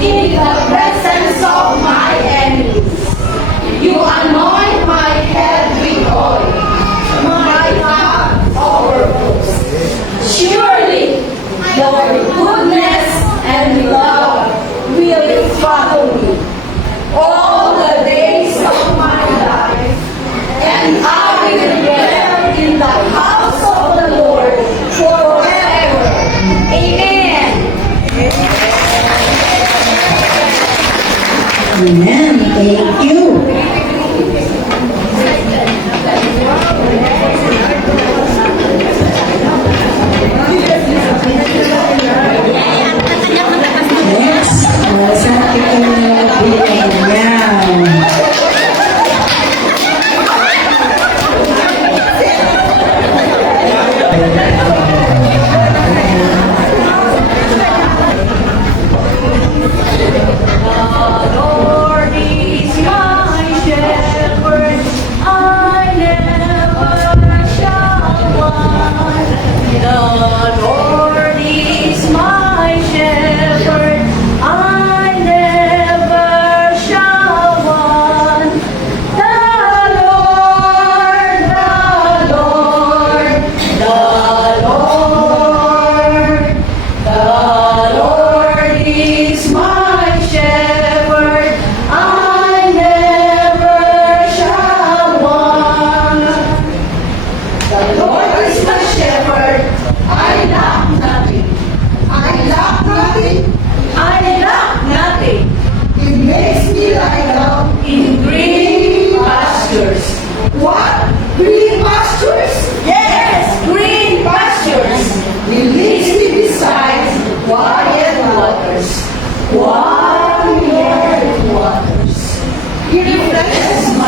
in the Amen. Thank you. Yes. Uh, Masakit ka na.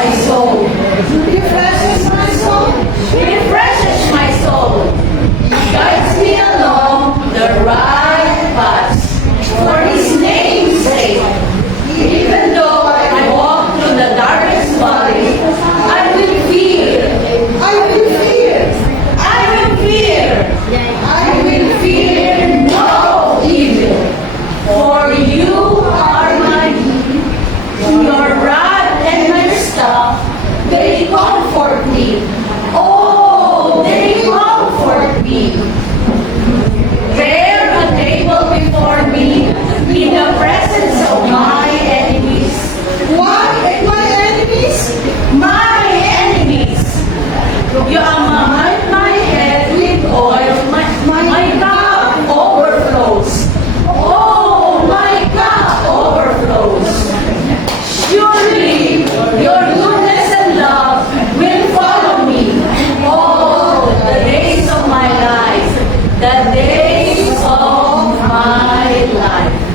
my soul. You in life.